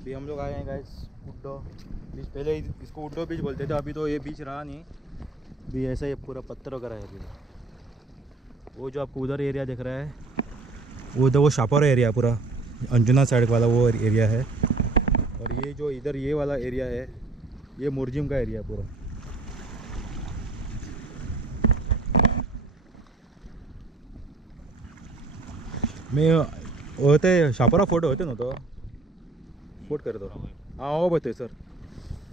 अभी हम लोग आए हैं गाइस उड्डो बीच। पहले इसको उड्डो बीच बोलते थे, अभी तो ये बीच रहा नहीं, अभी ऐसा ही पूरा पत्थर वगैरह है अभी। वो जो आपको उधर एरिया दिख रहा है वो उधर वो शापोरा एरिया पूरा अंजुना साइड वाला वो एरिया है। और ये जो इधर ये वाला एरिया है ये मुर्जिम का एरिया पूरा। मैं होते शापोरा फोर्ट होते ना तो फोर्ट कर दो। हाँ वो बताइए सर,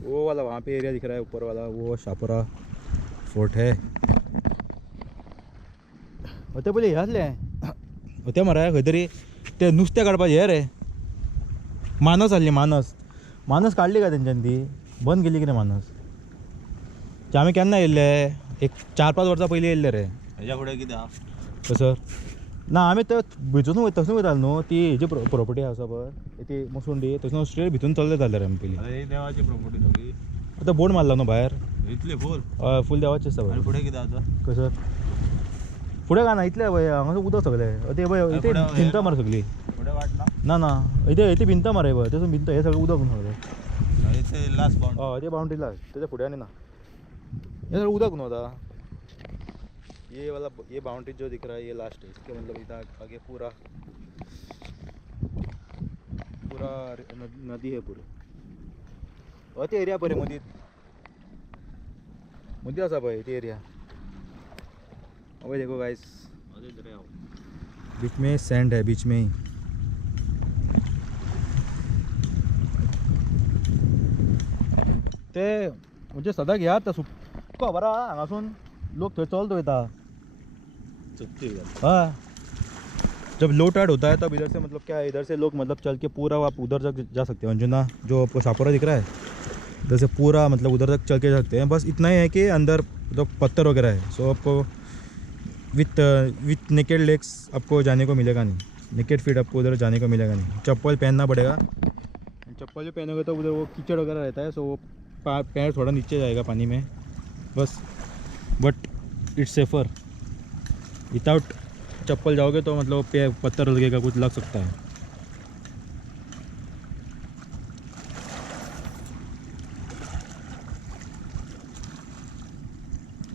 वो वाला वहाँ पे एरिया दिख रहा है ऊपर वाला वो शापोरा फोर्ट है। होते बोले ह्यातले होते मरा खंय तरी ते नुस्तें काडपाचें हे रे मानस आहली मानस मानस काडली का तेंच्यांनी ती बंद केली कितें मानस ते आमी केन्ना येयल्ले एक 4-5 वर्सां पयलीं येयल्ले रे। हेज्या फुडें कितें आहा सर ना आमी तो भितून थंयसून वयताले न्हू ती हेजी प्रॉपर्टी आसा पळय ती मुसुंडी थंयसून स्ट्रेट भितून चल्ले जाले रे आमी पयलीं। ही देवाची प्रॉपर्टी सगळी आतां बोर्ड मारला न्हू भायर इतली फूल हय फूल देवाचें आसा आनी पळय। फुडें कितें आसा कसर फुडें काय ना इतलें पळय हांगासर उदक सगळें ते पळय इथे भिंत मार सगळी फुडें वाट ना ना ना इथे भिंत मारे पळय थंयसून भिंत हे सगळें उदक न्हू सगळें। इथे लास्ट बाउंड हय ते बाउंड्रीला तेच्या फुडें आनी ना हे सगळें उदक न्हू आतां। ये वाला ये बाउंड्री जो दिख रहा है ये लास्ट है, इसके मतलब इधर आगे पूरा पूरा नदी है पूरी। और ते एरिया पळय मदीं मदीं आसा पळय ते एरिया। अबे देखो गाइस बीच में सैंड है बीच में ही। ते म्हणजे सदां घ्या तर सुक्को बरा हांगासून लोक थंय चलत वयता। हाँ जब लो टाइड होता है तब इधर से मतलब क्या है इधर से लोग मतलब चल के पूरा आप उधर तक जा सकते हैं। अंजुना जो आपको शापोरा दिख रहा है इधर से पूरा मतलब उधर तक चल के जा सकते हैं। बस इतना ही है कि अंदर तो पत्थर वगैरह है, सो आपको विथ नेकेड लेग्स आपको जाने को मिलेगा नहीं, नेकेड फीट आपको उधर जाने को मिलेगा नहीं। चप्पल पहनना पड़ेगा, चप्पल जो पहनोगे तो उधर वो कीचड़ वगैरह रहता है, सो वो पैर थोड़ा नीचे जाएगा पानी में बस। बट इट्स सेफर, विदाउट चप्पल जाओगे तो मतलब पे पत्थर लगेगा, कुछ लग सकता है।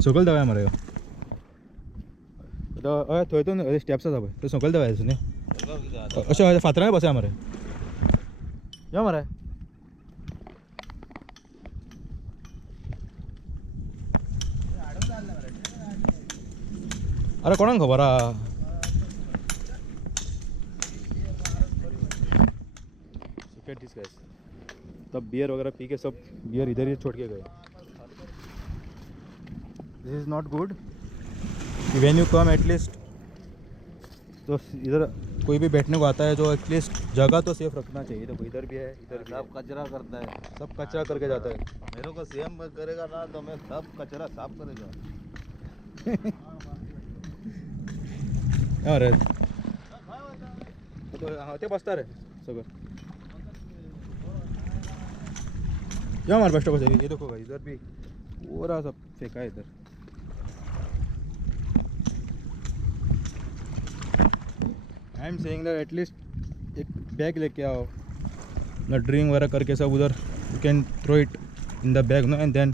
सकल देवाय मरे हय थंय स्टेप्स आसा पळय थंय सकल देवाय न्ही अशें फातरार बसया मरे या मरे। अरे कोणाक खबर आहा तब बियर वगैरह पी के सब बियर इधर ही छोड़ के गए। This is not good. When you come at least तो इधर कोई भी बैठने को आता है जो एटलीस्ट जगह तो सेफ रखना चाहिए। देखो इधर भी है इधर भी सब कचरा करता है, सब कचरा करके जाता है। मेरे को सीएम करेगा ना तो मैं सब कचरा साफ करेगा। अरे हाँ ते बसता रे सगळं या हमारे बस स्टॉप ये देखो भाई इधर भी पूरा सब फेंका है इधर। I am saying that at least एक बैग लेके आओ ना, ड्रिंक वगैरह करके सब उधर you can throw it in the bag no and then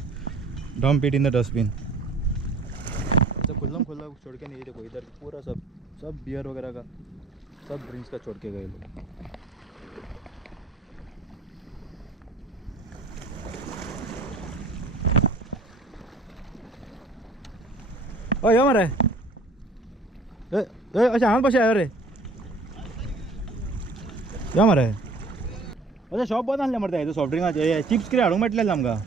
dump it in the dustbin. सब खुल्लम खुल्ला छोड़ के नहीं, देखो इधर पूरा सब बियर वगैरह का सब ड्रिंक्स का छोड़ के गए लोग। ओ या मरे अच्छा हांगा कशें आयो रे या मरे अच्छा शॉप बंद आसलें मरे हेजो सॉफ्ट ड्रिंकाचे चिप्स कितें हाडूंक मेळटलें आमकां।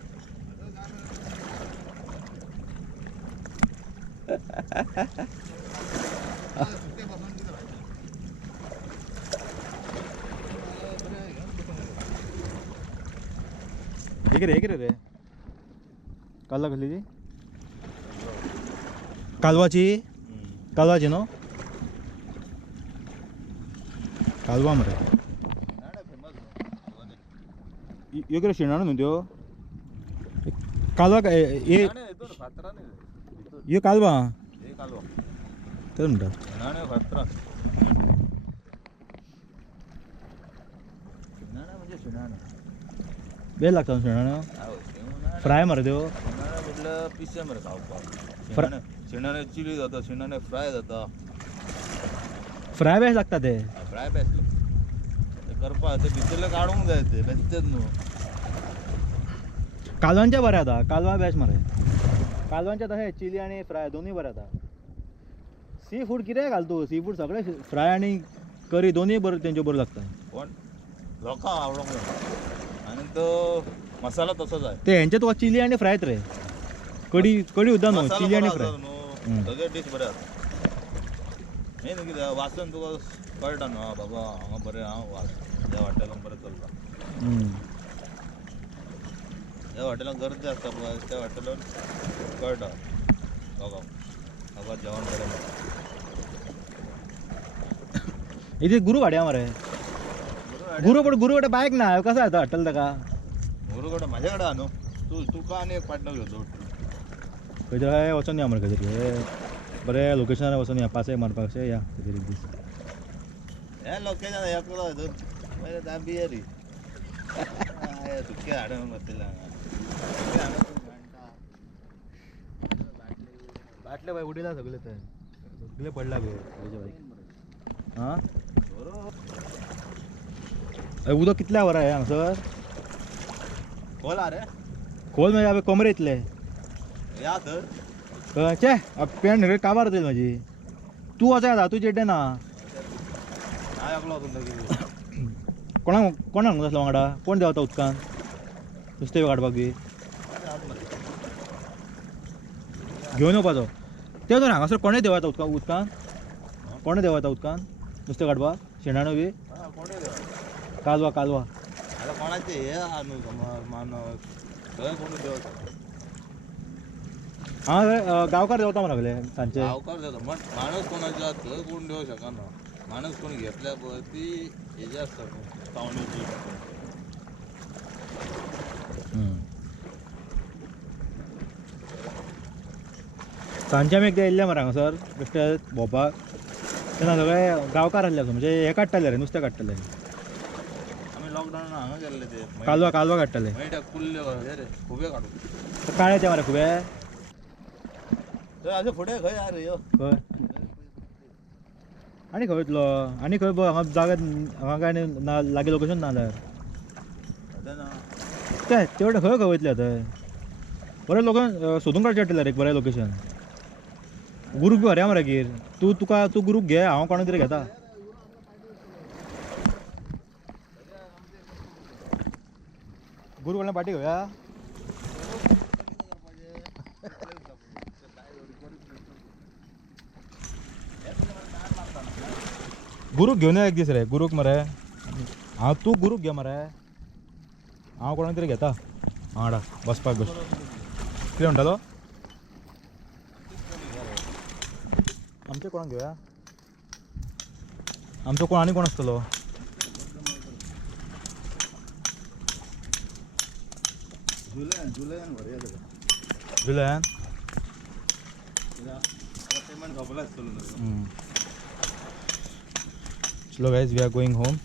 हे कितें रे काल्ला कसली ती कालवाची न्हू कालवा मरे यो कितें शिणाण्यो न्हू त्यो कालवा ये यो कालवा तेच म्हणटा। बेल लागता शेणानं फ्राय मरे देव म्हटलं पिशे मरे खावपाक फ्रा- शेणाने चिली जाता शेणाने फ्राय जाता फ्राय बेस्ट लागता ते फ्राय बेस्ट ते करपा ते भितरले काढूंक जाय ते बेश्टेच न्हू कालवांचे बरे आता कालवा बेस्ट मरे कालवांचे तशें चिली आणि फ्राय दोन्ही बरे आता सी फूड कितें घाल तूं सी फूड सगळे फ्राय आणि करी दोन्ही बरें तेंचे बरें लागता पण लोकांक आवडोंक जाय आनी तो मसाला तसोच आहे ते हेंचे तुका चिली आणि फ्रायच रे कडी कडी सुद्दां न्हू मसाला चिली आणि बरो फ्राय आसा न्हू सगळे डीश बरे आसा मेन कितें वाचून तुका कळटा न्हू आं बाबा हांगा बरें हांव वाच ह्या हॉटेलान बरें चलता ह्या हॉटेलान गर्दी आसता पळय त्या हॉटेलान कळटा लोकांक बाबा जेवण बरें मेळटा इथे गुरु वाड्या मरे गुरु कडेन बायक ना कसं येता हॉटेल ताका गुरू कडेन म्हाजे कडेन आहा न्हू तुका आनी एक पार्टनर घेवचो खंय तरी वचून या मरे खंय तरी बरें लोकेशनार वचून या पास मारपाक अशें या खंय तरी एक दीस हे लोकेशन एकलो पयलें धा बियरी सुके हाडून बसलेले बाटले बाय उडयला सगळे ते सगळे पडला बाईक हां उदक कितल्या वरां आहे हांगसर कोला रे खोल म्हणजे हांवें कमरे इतले या तर चे पॅन्ट रे काबार जातली म्हाजी तूं वचा येता तूं चेड्डे ना हांव एकलो वचून कोणाक हाडूंक आसलो वांगडा कोण देंवता उदकान नुस्तें काडपाक बी घेवन येवपाचो ते तर हांगासर कोणें देंवता उदकान कोणें देंवता उदकान नुस्तें काडपाक शेणानो बी कोणें देव कालवा आतां कोणाचे हे आहा न्हू समज मानस थंय कोण देवता हांव गांवकार देंवता मरे सगळे सांजचे गांवकार जाता माणूस कोणाचे आहा थंय कोण देवं शकना माणूस कोण घेतल्या पळय ती हेजी आसता न्हू चावणीची सांजचे आमी एकदां येयल्ले मरे हांगासर बेश्टे भोंवपाक तेन्ना सगळे गांवकार आसले म्हणजे हे काडटाले रे नुस्तें काडटाले आमी लॉकडावनान हांगा गेल्ले ते कालवा काडटाले मेळटा कुल्ल्यो हे रे खुबे काडून काळे ते मरे खुबे थंय अशें फुडें खंय या रे यो खंय आनी खंय वयतलो आनी खंय हांगा जागा हांगा काय ना लागीं लोकेशन ना जाल्यार ते तेवढे खंय वयतले थंय बरें लोकेशन सोदून काडचें पडटलें रे एक बरें लोकेशन ग्रुप बी व्हरया मरे गिर तूं ग्रुप घे हांव कोणा तरी घेता गुरू कडल्यान पार्टी घेवया गुरूक घेवन या एक दीस रे गुरूक मरे हांव तूं गुरूक घे मरे हांव कोणाक तरी घेता वांगडा बसपाक बस कितें म्हणटालो आमचे कोणाक घेवया आमचो कोण आनी कोण आसतलो जुलयान भरया तेका जुलयान पेमेंट खपला आसतलो न्हू चलो guys we are going home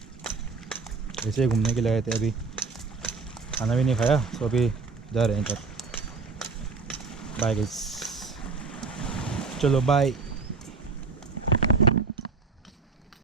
ऐसे ही घूमने के लिए आए थे अभी खाना भी नहीं खाया तो अभी जा रहे हैं घर बाय गाइस चलो बाय